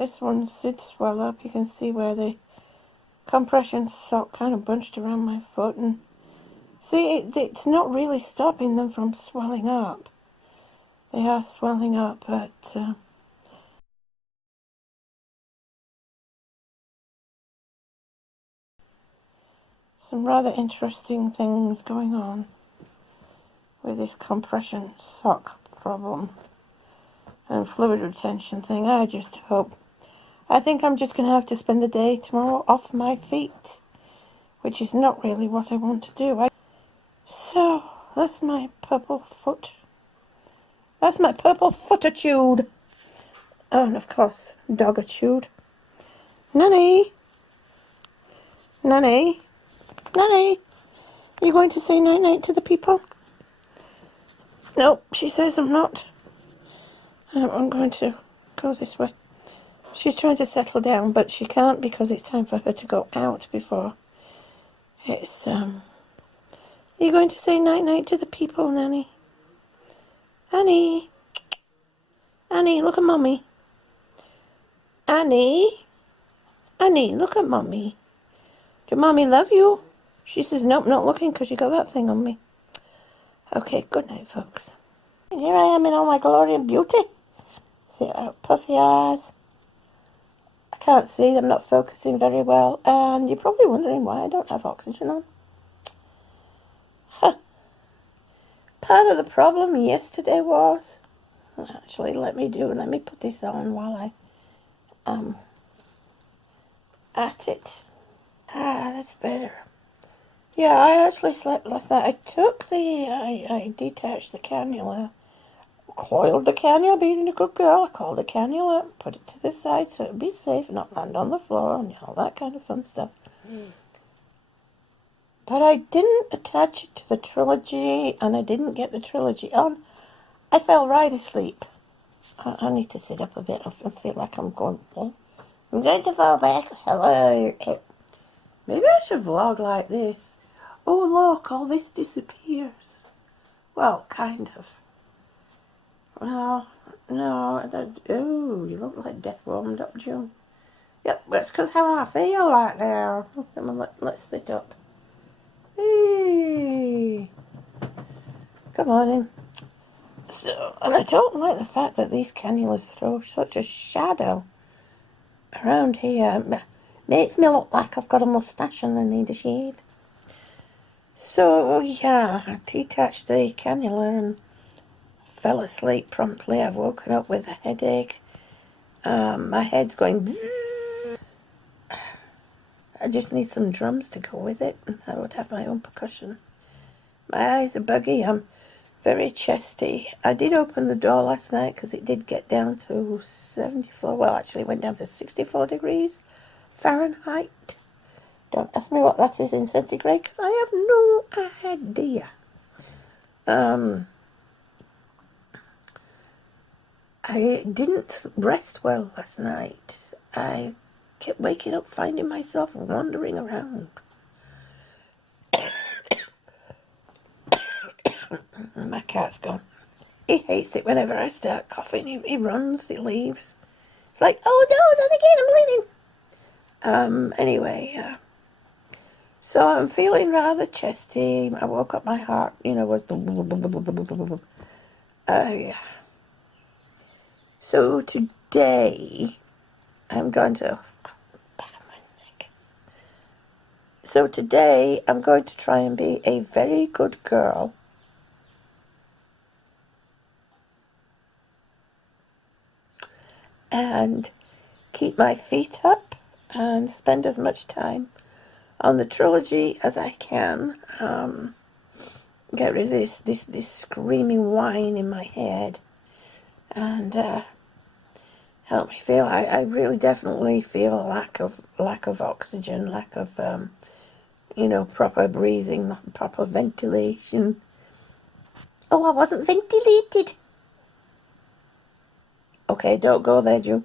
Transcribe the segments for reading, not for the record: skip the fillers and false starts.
This one did swell up. You can see where the compression sock kind of bunched around my foot, and see, it's not really stopping them from swelling up. They are swelling up, but some rather interesting things going on with this compression sock problem and fluid retention thing. I think I'm just going to have to spend the day tomorrow off my feet, which is not really what I want to do. So, that's my purple foot. That's my purple footitude. Oh, and of course, dogitude. Nanny! Nanny! Nanny! Are you going to say night-night to the people? No, she says I'm not. I'm going to go this way. She's trying to settle down, but she can't because it's time for her to go out before it's, Are you going to say night-night to the people, Nanny? Annie! Annie, look at Mummy. Annie! Annie, look at Mummy. Do Mummy love you? She says, nope, not looking because you got that thing on me. Okay, good night, folks. And here I am in all my glory and beauty. See how puffy eyes. I can't see, I'm not focusing very well, and you're probably wondering why I don't have oxygen on. Huh. Part of the problem yesterday was, actually, let me put this on while I at it. Ah, that's better. Yeah, I actually slept last night. I detached the cannula, coiled the cannula, being a good girl. I coiled the cannula, put it to the side so it would be safe and not land on the floor and all that kind of fun stuff. But I didn't attach it to the trilogy, and I didn't get the trilogy on. I fell right asleep. I need to sit up a bit. I feel like I'm going to fall back. Hello. Maybe I should vlog like this. Oh, look, all this disappears. Well, kind of. Well, no. Oh, you look like death warmed up, June. Yep, that's because how I feel right now. Come on, let's sit up. Hey. Come on in. So, and I don't like the fact that these cannulas throw such a shadow around here. Makes me look like I've got a moustache and I need a shave. So, yeah, I detached the cannula and fell asleep promptly. I've woken up with a headache. My head's going bzzz. I just need some drums to go with it, and I would have my own percussion. My eyes are buggy. I'm very chesty. I did open the door last night because it did get down to 74. Well, actually, it went down to 64 degrees Fahrenheit. Don't ask me what that is in centigrade because I have no idea. I didn't rest well last night. I kept waking up, finding myself wandering around. My cat's gone. He hates it whenever I start coughing. He runs, he leaves. It's like, oh no, not again, I'm leaving. Anyway, so I'm feeling rather chesty. I woke up, my heart, was yeah. So today, I'm going to try and be a very good girl. And keep my feet up and spend as much time on the trilogy as I can. Get rid of this screaming whine in my head. And help me feel. I really definitely feel a lack of oxygen, lack of proper breathing, proper ventilation. Oh, I wasn't ventilated. Okay, don't go there, June.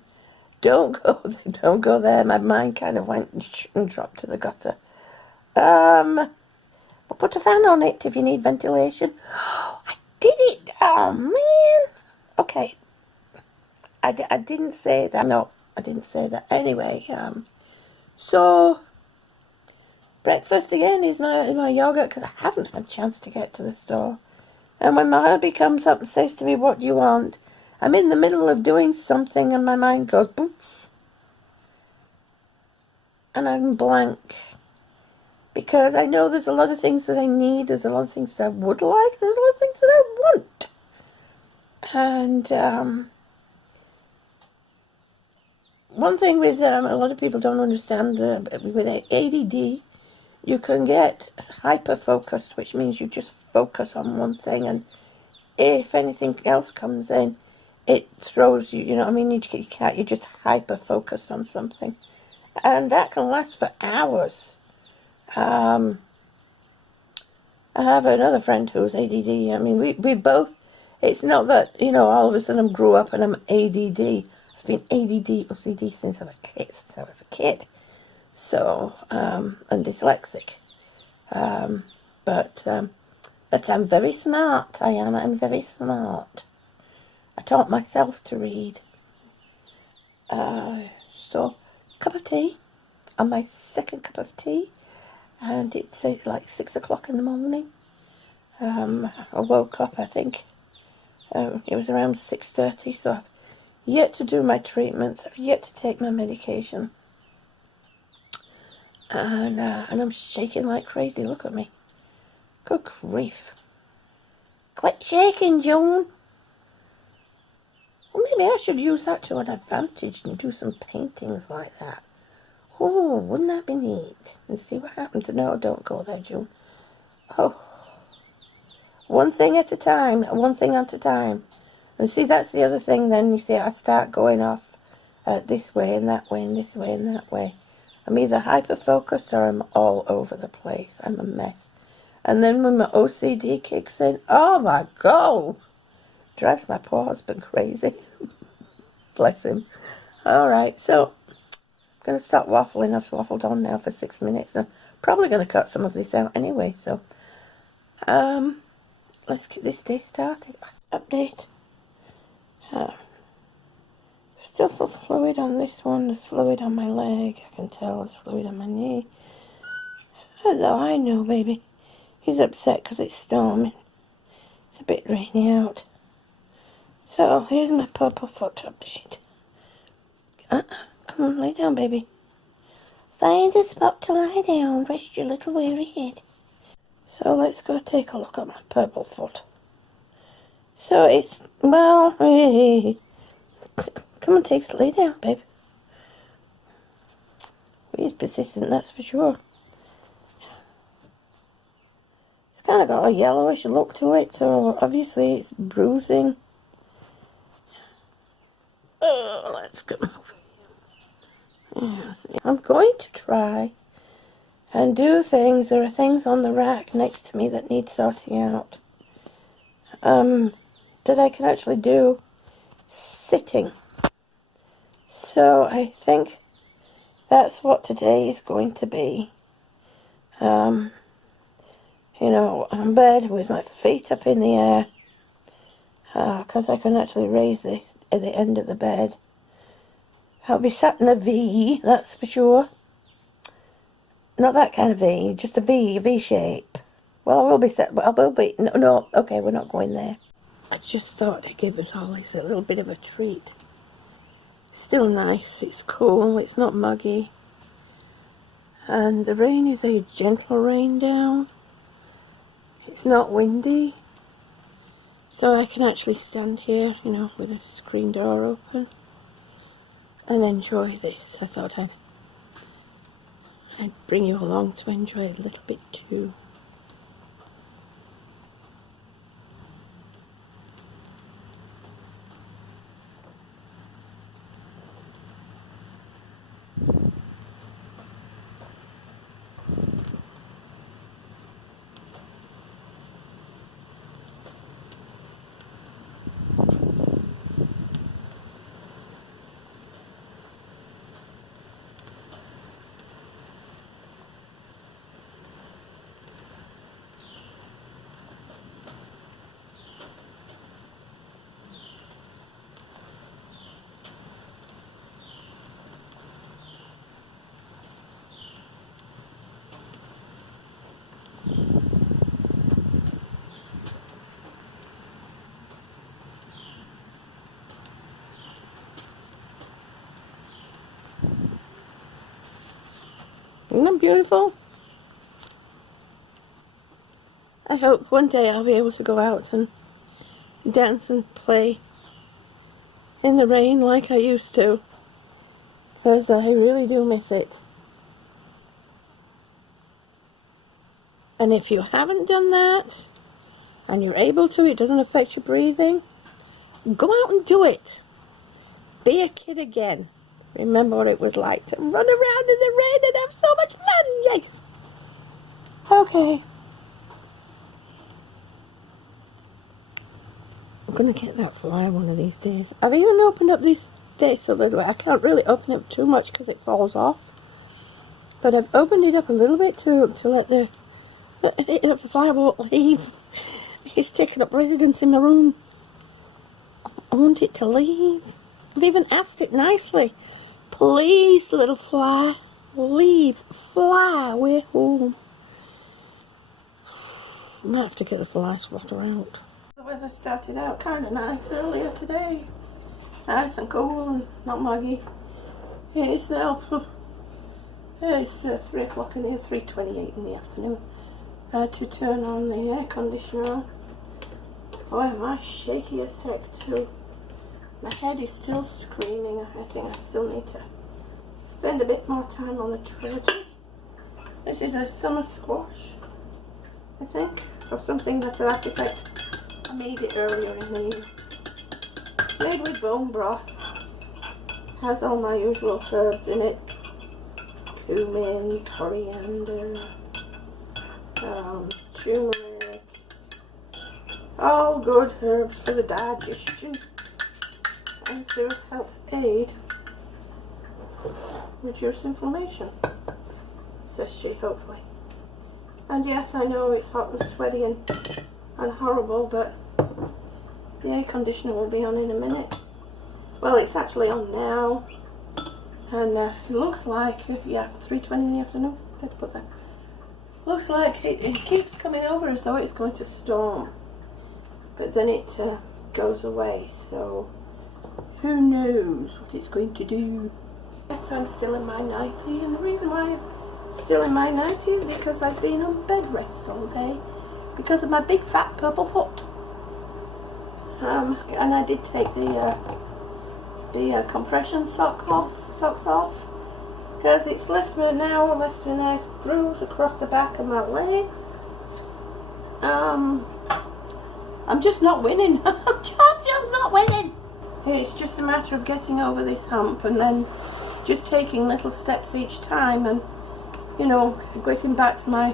Don't go there. My mind kind of went and dropped to the gutter. But put a fan on it if you need ventilation. I did it. Oh man. Okay. I didn't say that. No, I didn't say that. Anyway, so breakfast again is my yogurt because I haven't had a chance to get to the store. And when my hubby comes up and says to me, "What do you want?" I'm in the middle of doing something and my mind goes boop, and I'm blank. Because I know there's a lot of things that I need, there's a lot of things that I would like, there's a lot of things that I want. And one thing with a lot of people don't understand, with ADD, you can get hyper-focused, which means you just focus on one thing, and if anything else comes in, it throws you, you know what I mean? You're just hyper-focused on something. And that can last for hours. I have another friend who's ADD. I mean, we both, it's not that, you know, all of a sudden I grew up and I'm ADD. I've been ADD, O.C.D. since I was a kid. So, and dyslexic. But I'm very smart. I'm very smart. I taught myself to read. So, cup of tea, and my second cup of tea. And it's like 6 o'clock in the morning. I woke up, I think, it was around 6:30, so I've yet to do my treatments, I've yet to take my medication. And I'm shaking like crazy, look at me. Good grief. Quit shaking, Joan. Well, maybe I should use that to an advantage and do some paintings like that. Oh, wouldn't that be neat? And see what happens. No, don't go there, June. Oh, one thing at a time, one thing at a time. And see, that's the other thing then. You see, I start going off this way and that way and this way and that way. I'm either hyper-focused or I'm all over the place. I'm a mess. And then when my OCD kicks in, oh my God, drives my poor husband crazy. Bless him. All right, so I'm going to stop waffling. I've waffled on now for 6 minutes. I'm probably going to cut some of this out anyway. So, let's get this day started. Update. Still some fluid on this one. There's fluid on my leg. I can tell there's fluid on my knee. Hello, I know, baby. He's upset because it's storming. It's a bit rainy out. So, here's my purple foot update. Come on, lay down, baby. Find a spot to lie down. Rest your little weary head. So, let's go take a look at my purple foot. So, it's, well, hey. Come on, lay down, babe. He's persistent, that's for sure. It's kind of got a yellowish look to it, so obviously it's bruising. Oh, let's go over here. Yes, I'm going to try and do things. There are things on the rack next to me that need sorting out. That I can actually do sitting. So I think that's what today is going to be. You know, on bed with my feet up in the air, because I can actually raise the end of the bed. I'll be sat in a V, that's for sure. Not that kind of V, just a V shape. Well, I will be no, okay, we're not going there. I just thought I'd give us Hollis a little bit of a treat. Still nice, it's cool, it's not muggy. And the rain is a gentle rain down. It's not windy. So I can actually stand here, you know, with a screen door open and enjoy this. I thought I'd bring you along to enjoy a little bit too. Isn't that beautiful? I hope one day I'll be able to go out and dance and play in the rain like I used to, because I really do miss it. And if you haven't done that, and you're able to, it doesn't affect your breathing, go out and do it. Be a kid again. Remember what it was like to run around in the rain and have so much fun. Yes. Okay. I'm going to get that fly one of these days. I've even opened up this a little bit. I can't really open it too much because it falls off. But I've opened it up a little bit to let the fly won't leave. He's taken up residence in my room. I want it to leave. I've even asked it nicely. Please, little fly, leave. Fly away home. I might have to get the fly swatter out. The weather started out kind of nice earlier today. Nice and cool and not muggy. It's now, it's 3 o'clock in the 3:28 in the afternoon. I had to turn on the air conditioner. Boy, am I shaky as heck too. My head is still screaming. I think I still need to spend a bit more time on the trilogy. This is a summer squash, I think, or something that's to that effect. I made it earlier in the year. Made with bone broth. Has all my usual herbs in it. Cumin, coriander, turmeric. All good herbs for the digestion and to help aid reduce inflammation, says she, hopefully. And yes, I know it's hot and sweaty and horrible, but the air conditioner will be on in a minute. Well, it's actually on now, and it looks like, yeah, 3:20 in the afternoon. Did I put that? Looks like it keeps coming over as though it's going to storm, but then it goes away, so who knows what it's going to do. Yes, I'm still in my 90, and the reason why I'm still in my 90 is because I've been on bed rest all day because of my big fat purple foot. And I did take the compression socks off because it's left me a nice bruise across the back of my legs. I'm just not winning. I'm just not winning. It's just a matter of getting over this hump and then just taking little steps each time, and you know, getting back to my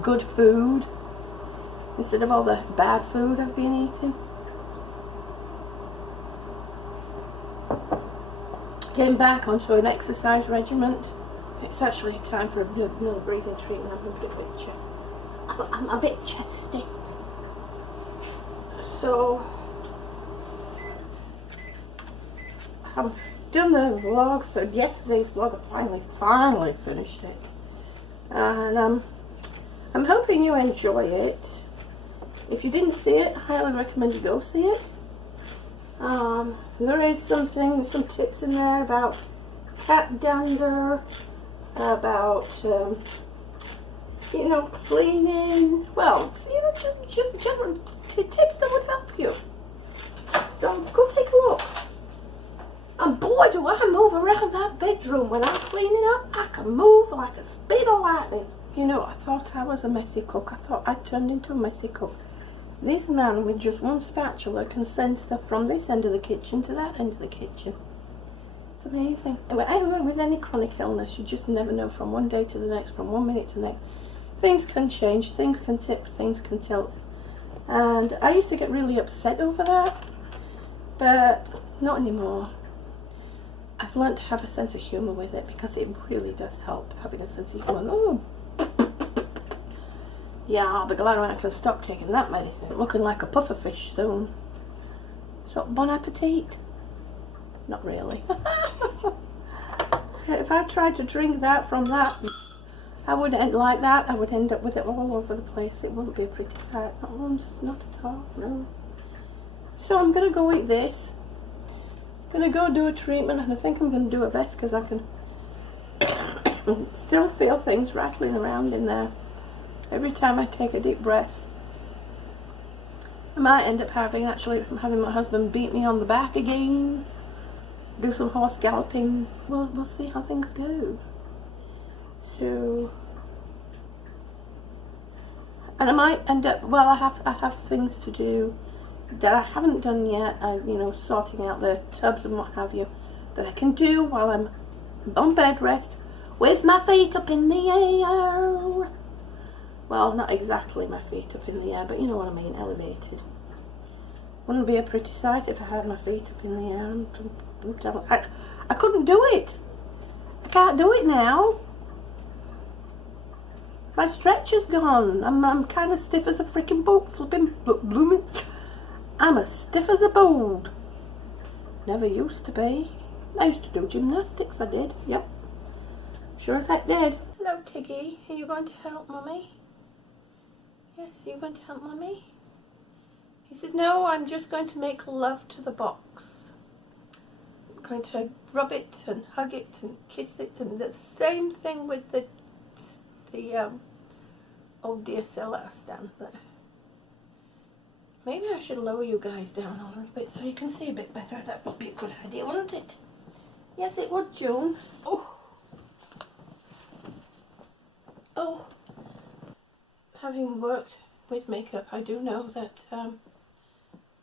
good food instead of all the bad food I've been eating. Getting back onto an exercise regimen. It's actually time for another breathing treatment. I'm a bit chesty. So I've done the vlog for yesterday's vlog. I finally finished it, and I'm hoping you enjoy it. If you didn't see it, I highly recommend you go see it. There is some tips in there about cat dander, about you know, cleaning. Well, you know, just general tips that would help you. So go take a look. And boy, do I move around that bedroom when I'm cleaning up. I can move like a speed of lightning. You know, I thought I was a messy cook. I thought I'd turned into a messy cook. This man with just one spatula can send stuff from this end of the kitchen to that end of the kitchen. It's amazing. Anyway, with any chronic illness, you just never know from one day to the next, from 1 minute to the next. Things can change, things can tip, things can tilt. And I used to get really upset over that, but not anymore. I've learned to have a sense of humour with it because it really does help having a sense of humour. Oh. Yeah, I'll be glad when I can stop taking that medicine. Looking like a pufferfish soon. So, bon appetit. Not really. If I tried to drink that from that, I would end like that. I would end up with it all over the place. It wouldn't be a pretty sight. Not at all, no. So I'm going to go eat this. I'm going to go do a treatment, and I think I'm going to do a vest because I can Still feel things rattling around in there every time I take a deep breath. I might end up having my husband beat me on the back again, do some horse galloping. We'll see how things go. So, and I might end up, well, I have things to do that I haven't done yet. Sorting out the tubs and what have you, that I can do while I'm on bed rest with my feet up in the air. Well, not exactly my feet up in the air, but you know what I mean, elevated. Wouldn't be a pretty sight if I had my feet up in the air. I couldn't do it. I can't do it now. My stretcher's gone. I'm kind of stiff as a freaking boat. Flipping blooming. I'm as stiff as a board. Never used to be. I used to do gymnastics, I did. Yep. Sure as heck did. Hello, Tiggy. Are you going to help Mummy? Yes, are you going to help Mummy? He says, no, I'm just going to make love to the box. I'm going to rub it and hug it and kiss it, and the same thing with the old DSLR stand there. Maybe I should lower you guys down a little bit so you can see a bit better. That would be a good idea, wouldn't it? Yes, it would, Joan. Oh. Having worked with makeup, I do know that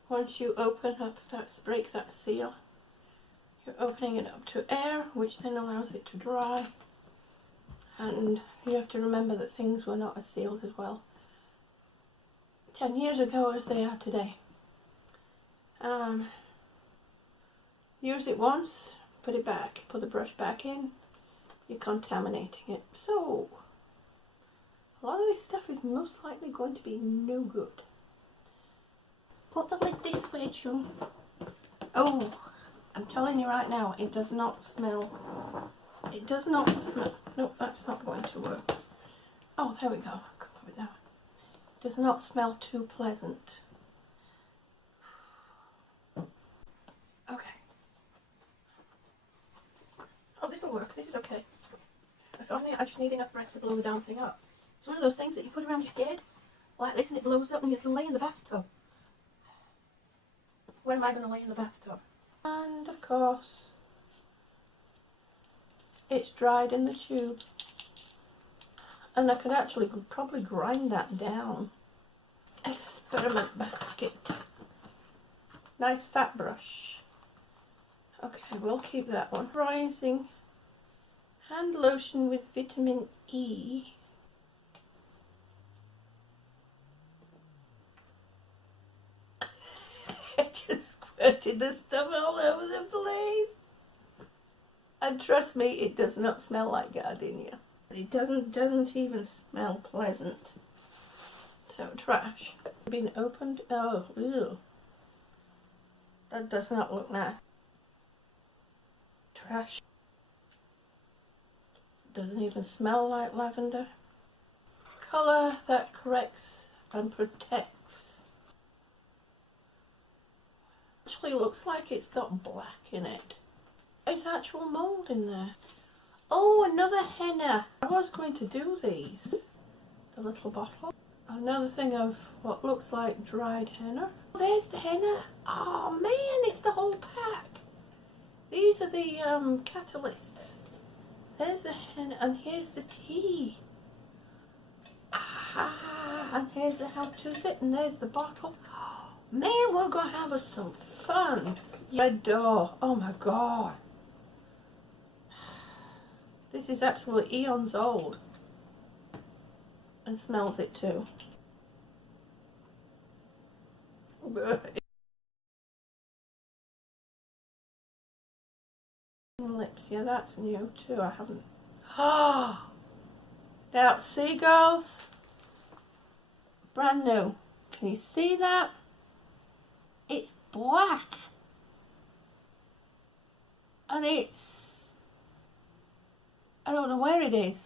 once you open up break that seal, you're opening it up to air, which then allows it to dry. And you have to remember that things were not as sealed as well 10 years ago as they are today. Use it once, put it back, put the brush back in, you're contaminating it. So, a lot of this stuff is most likely going to be no good. Put the lid this way, Chum. Oh, I'm telling you right now, it does not smell. It does not smell. Nope, that's not going to work. Oh, there we go. I can put it down. It does not smell too pleasant. Okay. Oh, this will work. This is okay. If only I just need enough breath to blow the damn thing up. It's one of those things that you put around your head like this and it blows up and you have to lay in the bathtub. When am I going to lay in the bathtub? And of course, it's dried in the tube. And I could actually probably grind that down. Experiment basket. Nice fat brush. Okay, we'll keep that one. Rising hand lotion with vitamin E. I just squirted the stuff all over the place. And trust me, it does not smell like gardenia. It doesn't even smell pleasant. So trash. Been opened. Oh, ew. That does not look nice. Trash. Doesn't even smell like lavender. Colour that corrects and protects. Actually looks like it's got black in it. There's actual mould in there. Oh, another henna. I was going to do these. The little bottle. Another thing of what looks like dried henna. There's the henna. Oh man, it's the whole pack. These are the catalysts. There's the henna and here's the tea. Ah, and here's the how to sit and there's the bottle. Man, we're going to have us some fun. Red door. Oh my god. This is absolutely eons old. And smells it too. Lips, yeah, that's new too. I haven't. Ah, now see, girls, brand new. Can you see that? It's black, and it's. I don't know where it is.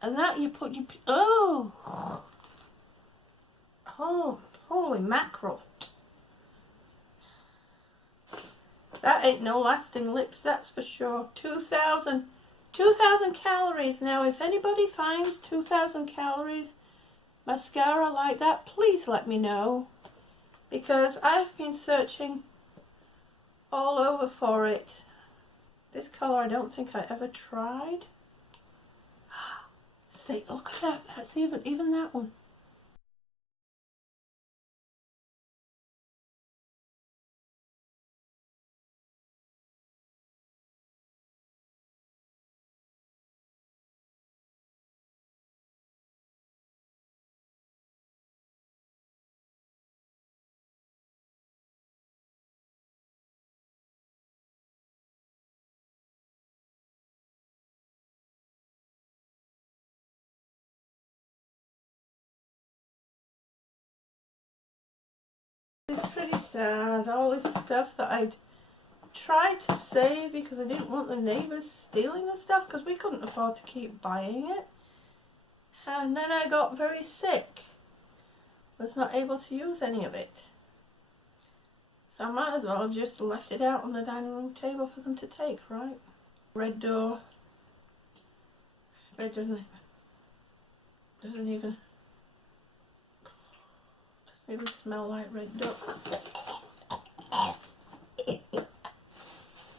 And that you put oh, holy mackerel. That ain't no lasting lips, that's for sure. 2,000 calories. Now, if anybody finds 2,000 calories mascara like that, please let me know. Because I've been searching all over for it. This colour I don't think I ever tried. See, look at that. That's even that one. It's pretty sad. All this stuff that I'd tried to save because I didn't want the neighbours stealing the stuff because we couldn't afford to keep buying it. And then I got very sick. Was not able to use any of it. So I might as well have just left it out on the dining room table for them to take, right? Red door. But it doesn't even smell like red door.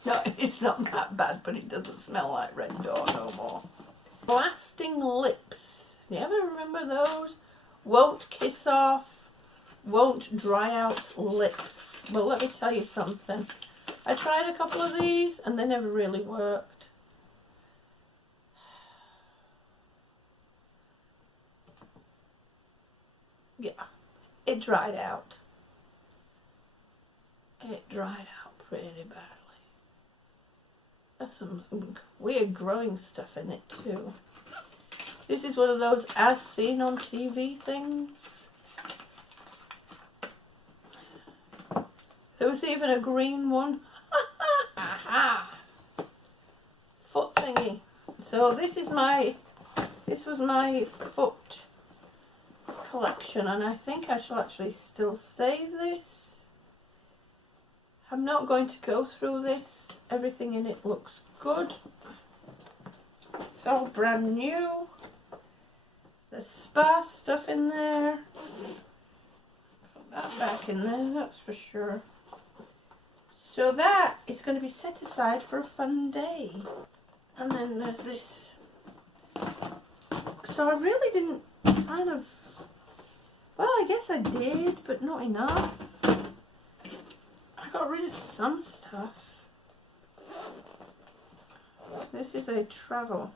No, it's not that bad, but it doesn't smell like red door no more. Lasting lips. You ever remember those? Won't kiss off, won't dry out lips. Well, let me tell you something. I tried a couple of these and they never really worked. Yeah, it dried out. It dried out pretty badly. There's some weird growing stuff in it too. This is one of those as seen on TV things. There was even a green one. Aha! Foot thingy. So this was my foot collection, and I think I shall actually still save this. I'm not going to go through this. Everything in it looks good. It's all brand new. There's spa stuff in there. Put that back in there, that's for sure. So that is going to be set aside for a fun day. And then there's this. So I really didn't kind of... Well, I guess I did, but not enough. I got rid of some stuff. This is a travel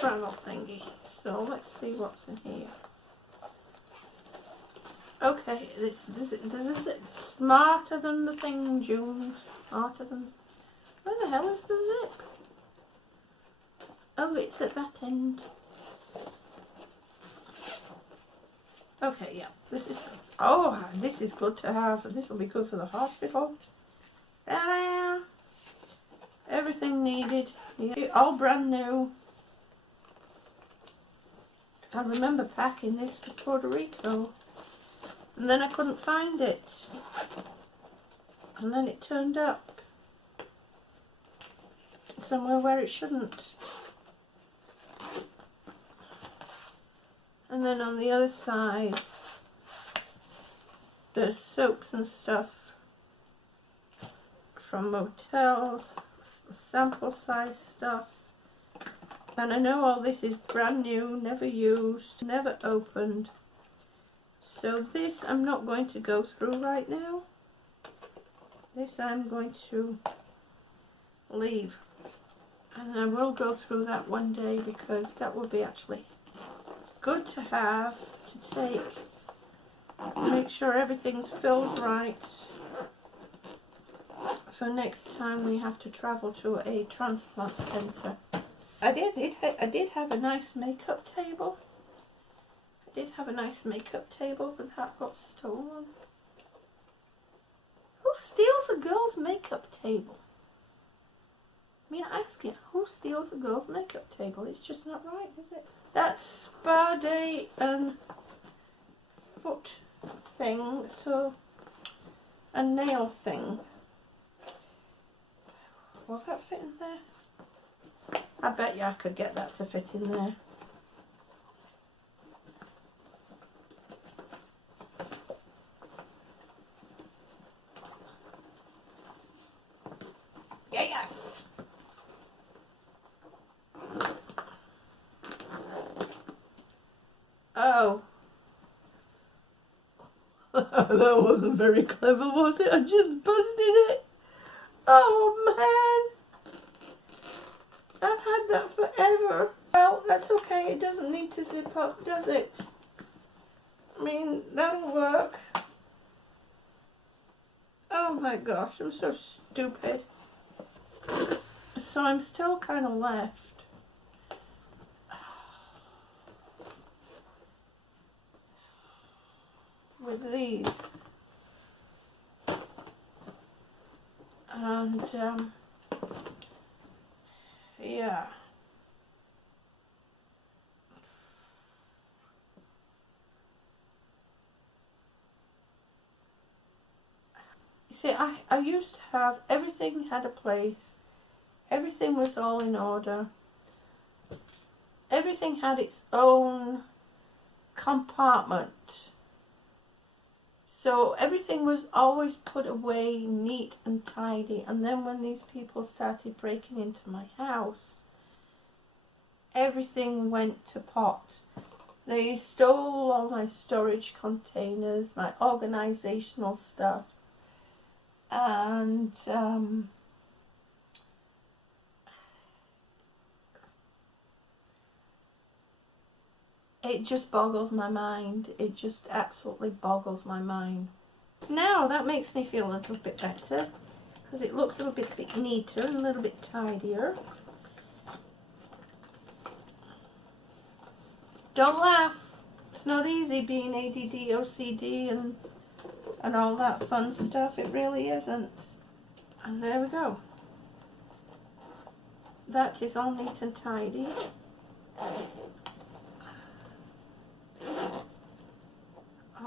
thingy. So let's see what's in here. Okay, this is smarter than the thing, June. Smarter than... Where the hell is the zip? Oh, it's at that end. Okay, yeah. This is... Oh, this is good to have. This will be good for the hospital. Everything needed. Yeah, all brand new. I remember packing this to Puerto Rico. And then I couldn't find it. And then it turned up somewhere where it shouldn't. And then on the other side, there's soaps and stuff from motels, sample size stuff. And I know all this is brand new, never used, never opened. So this I'm not going to go through right now. This I'm going to leave. And I will go through that one day because that will be actually good to have, to take. Make sure everything's filled right for next time we have to travel to a transplant centre. I did have a nice makeup table. I did have a nice makeup table, but that got stolen. Who steals a girl's makeup table? I mean, I ask you, who steals a girl's makeup table? It's just not right, is it? That's spa day and foot thing, so a nail thing. Will that fit in there? I bet you I could get that to fit in there. Yes! Oh. That wasn't very clever, was it? I just busted it. Oh man. I've had that forever. Well, that's okay. It doesn't need to zip up, does it? I mean, that'll work. Oh my gosh, I'm so stupid. So I'm still kind of left with these. And, yeah. You see, I used to have, everything had a place. Everything was all in order. Everything had its own compartment. So everything was always put away neat and tidy. And then when these people started breaking into my house, everything went to pot. They stole all my storage containers, my organizational stuff. And it just boggles my mind. It just absolutely boggles my mind. Now that makes me feel a little bit better because it looks a little bit neater and a little bit tidier. Don't laugh. It's not easy being ADD, OCD and all that fun stuff. It really isn't. And there we go. That is all neat and tidy.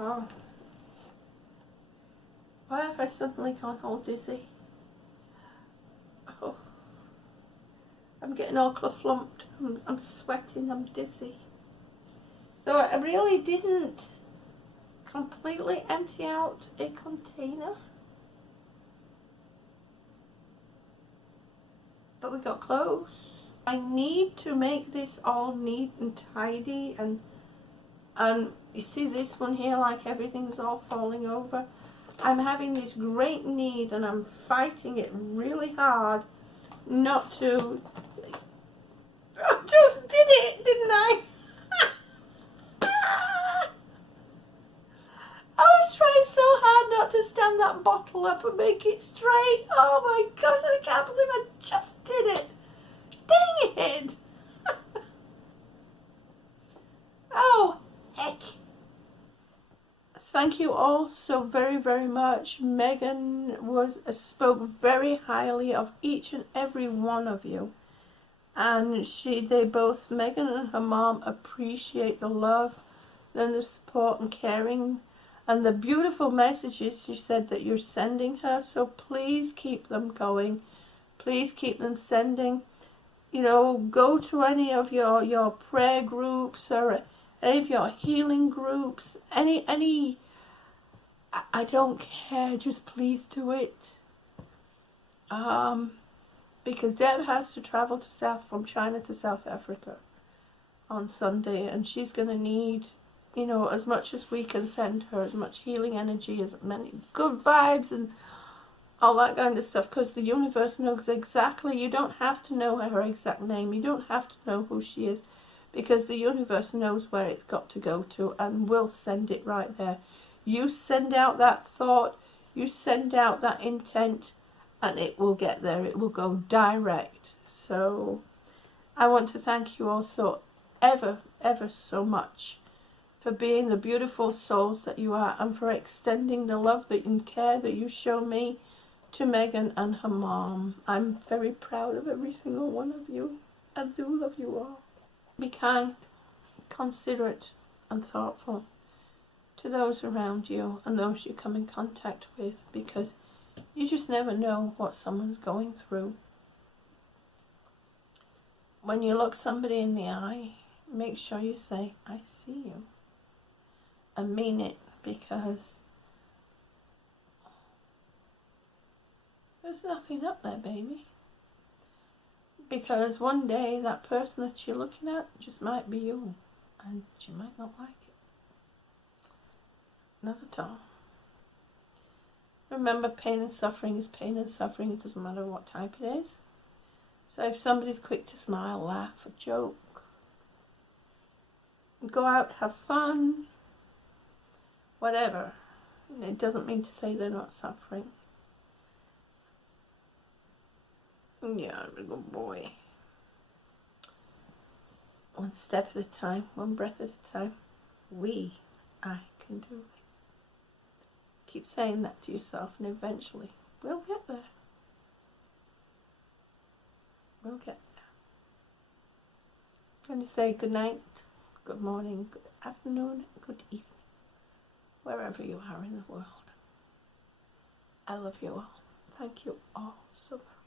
Oh. Why have I suddenly gone all dizzy? Oh. I'm getting all flumped. I'm sweating, I'm dizzy. So I really didn't completely empty out a container. But we got close. I need to make this all neat and tidy and you see this one here, like everything's all falling over. I'm having this great need and I'm fighting it really hard not to. I just did it, didn't I? I was trying so hard not to stand that bottle up and make it straight. Oh my gosh, I can't believe I just did it. Dang it. Oh, heck. Thank you all so very, very much. Megan spoke very highly of each and every one of you. And they both, Megan and her mom, appreciate the love and the support and caring and the beautiful messages she said that you're sending her. So please keep them going. Please keep them sending. You know, go to any of your prayer groups or any of your healing groups. Any, I don't care. Just please do it. Because Deb has to travel from China to South Africa on Sunday, and she's going to need, you know, as much as we can send her, as much healing energy, as many good vibes and all that kind of stuff, because the universe knows exactly. You don't have to know her exact name. You don't have to know who she is, because the universe knows where it's got to go to and will send it right there. You send out that thought, you send out that intent, and it will get there. It will go direct. So I want to thank you all so ever so much for being the beautiful souls that you are, and for extending the love and care that you show me to Megan and her mom. I'm very proud of every single one of you. I do love you all. Be kind, considerate and thoughtful to those around you and those you come in contact with, because you just never know what someone's going through. when you look somebody in the eye, make sure you say, I see you. And mean it, because there's nothing up there, baby. Because one day that person that you're looking at just might be you, and you might not like it. Not at all. Remember, pain and suffering is pain and suffering. It doesn't matter what type it is. So if somebody's quick to smile, laugh, or joke, go out, have fun, whatever, it doesn't mean to say they're not suffering. Yeah, I'm a good boy. One step at a time, one breath at a time. I can do this. Keep saying that to yourself, and eventually we'll get there. We'll get there. I'm going to say good night, good morning, good afternoon, good evening, wherever you are in the world. I love you all. Thank you all so much.